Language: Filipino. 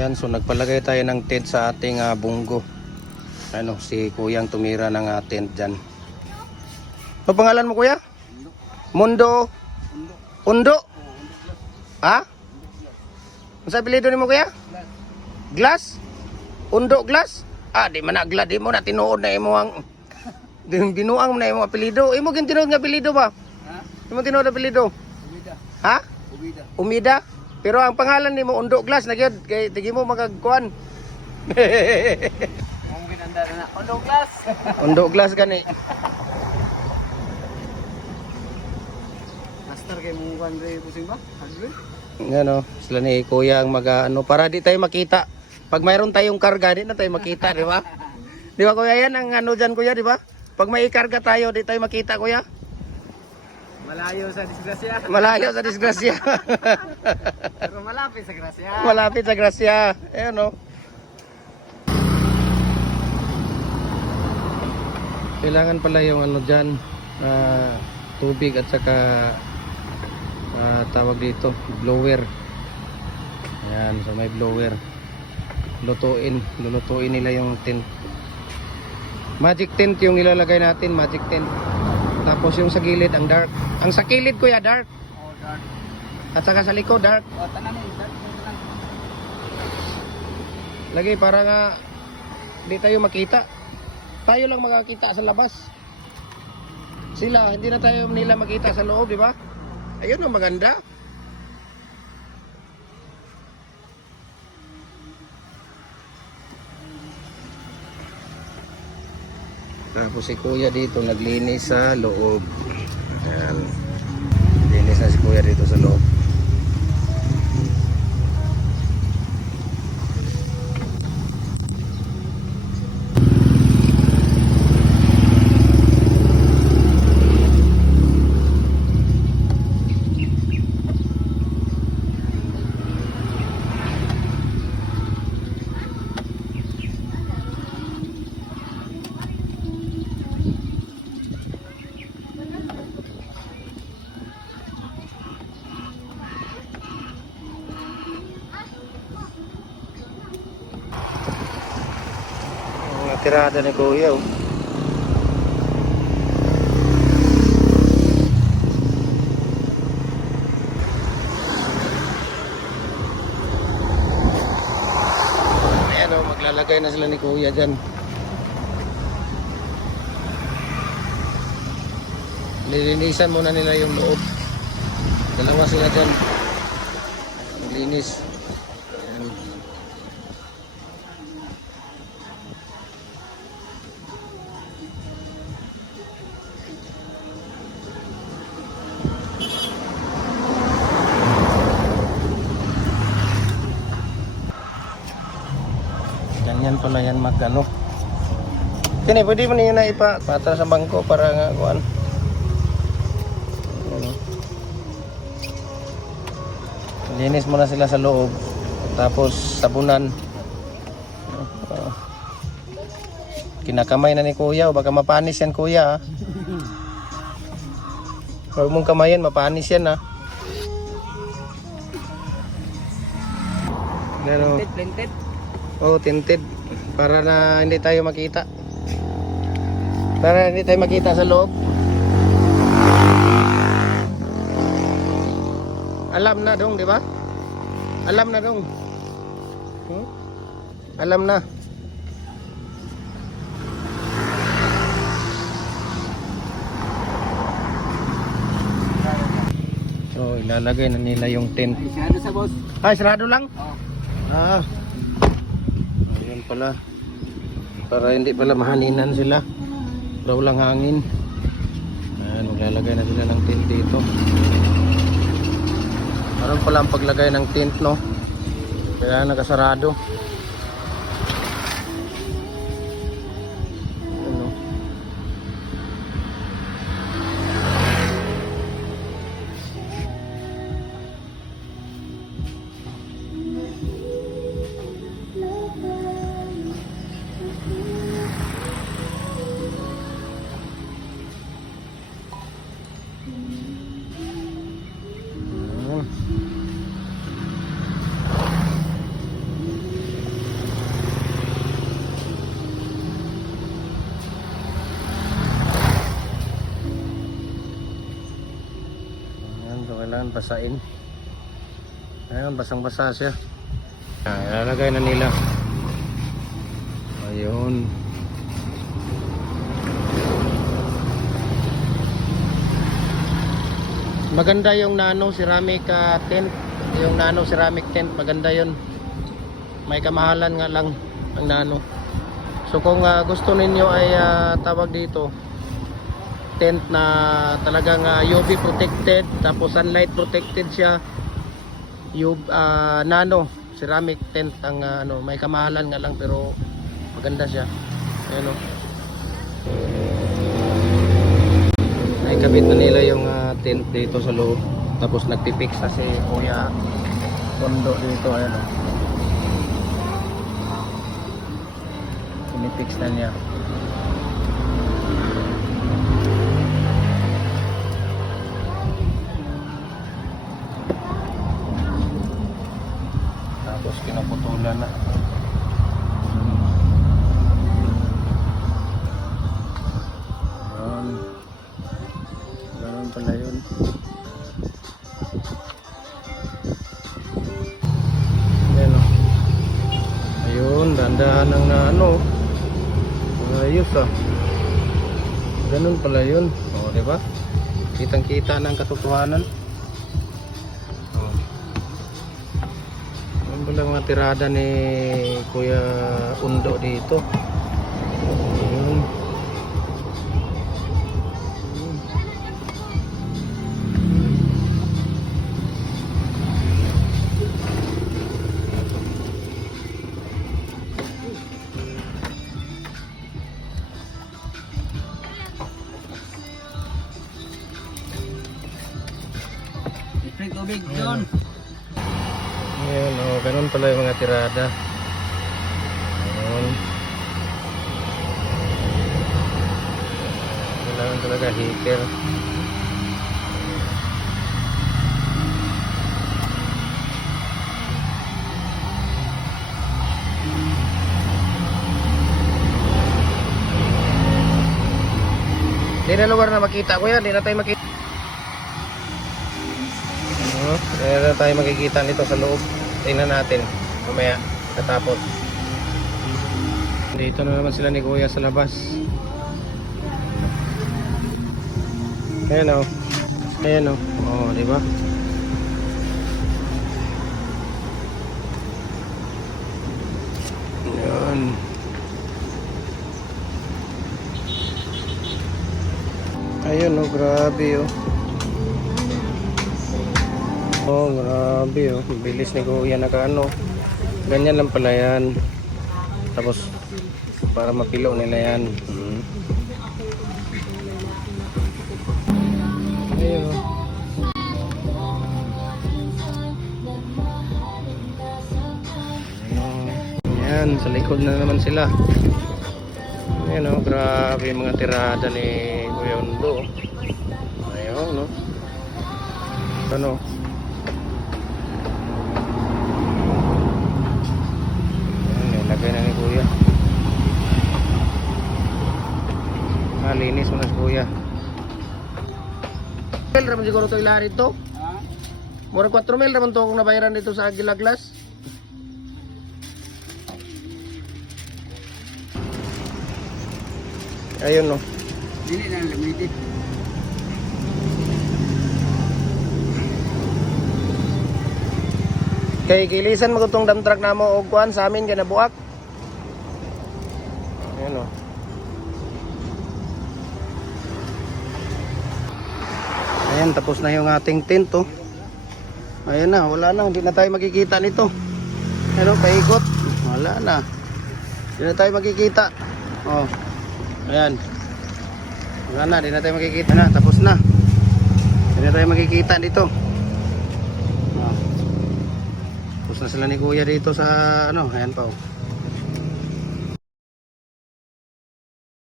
Ayan, so nagpalagay tayo ng tent sa ating bunggo. Ano, si Kuyang tumira ng tent dyan. Ano pangalan mo, Kuya? Mundo? Undo? Ha? Ano sa apelido ni mo, Kuya? Glass? Undo Glass? Di man na glad, di mo na tinuod na imo ang binuang mo na imo apelido. Imo gin tinuod nga apelido ba? Ha? Imo tinuod apelido? Umida. Ha? Umida. Umida? Pero ang pangalan nimo Undo Glass na gyud kay tigi mo magagkuan. Mong ginanda na Undo Glass. Undo Glass gani. Master kay mong Andre pusing ba? Hardware. Ano, sila ni Kuya ang ano para di tayo makita. Pag mayroon tayong karga, di na tayo makita, di ba? Di ba, Kuya, yan ang ano dyan, Kuya, di ba? Pag may karga tayo, di tayo makita, Kuya. Malayo sa disgrasya. Malayo sa disgrasya. Pero malapit sa grasya. Malapit sa grasya. Ayan, no? Kailangan pala yung ano dyan, tubig at saka tawag dito, blower. Ayan, so may blower. Lulutuin nila yung tent. Magic tent yung nilalagay natin, magic tent. Tapos yung sa gilid ang dark. Ang sa gilid, Kuya, dark. Oh, dark. At saka sa likod dark. Oh, tanami, dark. Lagi para nga hindi tayo makita. Tayo lang makakita sa labas. Sila, hindi na tayo nila makita sa loob, di ba? Ayun ang maganda. Tapos si Kuya dito naglinis sa loob. Ayan. Linis na si Kuya dito sa loob. Tirada ni Kuya, oh. Ayan, oh, maglalagay na sila ni Kuya dyan. Nilinisan muna nila yung loob. Dalawa sila dyan. Linis. Ganyan pala yan mag-ano. Kini, pwede mo niyo na ipatras sa bangko para nga kuan. Ano. Linis mo na sila sa loob. Tapos sabunan. Kinakamay na ni Kuya. Baka mapanis yan, Kuya. Huwag mong kamayan, mapanis yan, ha. Pero Planted. oh, tinted para na hindi tayo makita. Para hindi tayo makita sa loob. Alam na dong, di ba? Alam na dong. Alam na. So, ilalagay na nila yung tent. Sarado sa boss. Ay, sarado lang? Oh. Ayun pala. Para hindi pala mahaninan sila. Daw lang hangin. Ayan, maglalagay na sila ng tent dito. Parang pala ang paglagay ng tent, no? Kaya nakasarado. Ano? Ayan, basain. Ayan, basang-basa siya. Ayan, ilalagay na nila. Ayun. Maganda yung nano ceramic tent. Yung nano ceramic tent, maganda yun. May kamahalan nga lang ang nano. So kung gusto ninyo ay tawag dito tent na talagang UV protected, tapos sunlight protected siya, nano ceramic tent ang ano, may kamahalan nga lang pero maganda siya. Ayun, ay kabit na nila yung tent dito sa loob, tapos nagpipix na si Kuya Tondo dito. Ayun, pinipix na niya. Tapos kinaputulan na. Ayan. Ganun pala yun. Ayan, o. Ayun, dandahan ng ano. Ayos ganun pala yun. O, diba? Kitang kita ng katotohanan. Walang mga tirada ni Kuya Undo dito. Ayun. Free tubig doon. Ayan, ganun pala yung mga tirada. Ayun. Kailangan talaga heater. Di na lugar na makita ko yan, di na tayo makita. Di na tayo makikita nito sa loob. Tingnan natin mamaya katapos. Dito na naman sila ni Kuya sa labas. Ayan, o. Ayan, o. O, diba? Ayan. Ayun, o. Grabe, o. Oh, grabe, oh. Bilis ni Kuya nakaano. Ganyan lang pala yan. Tapos para mapilaw nila yan. Ayun, oh. Yan, sa likod na naman sila. Ayan, oh. Grabe yung mga tirada ni Kuya Undo. Ayun, no. Ano? Lagay na ni Kuya. Malinis mo na si Kuya. Mil raman siguro ito ilari ito. Mura 4 mil raman ito kung nabayaran dito sa Aguila Glass. Ayun, no. Dili na limited. Kay gilisan magutong dump truck na mo og kuan sa amin kay nabuak. Ayun, oh. Ayan, tapos na yung ating tent, oh. Ayan na, wala na, hindi na tayo makikita nito. Ano, paikot. Wala na. Hindi na tayo makikita. Oh. Ayan. Wala na, hindi na tayo makikita na, tapos na. Hindi na tayo makikita dito. Tapos na sila ni Kuya dito sa ano, ayan pa, oh.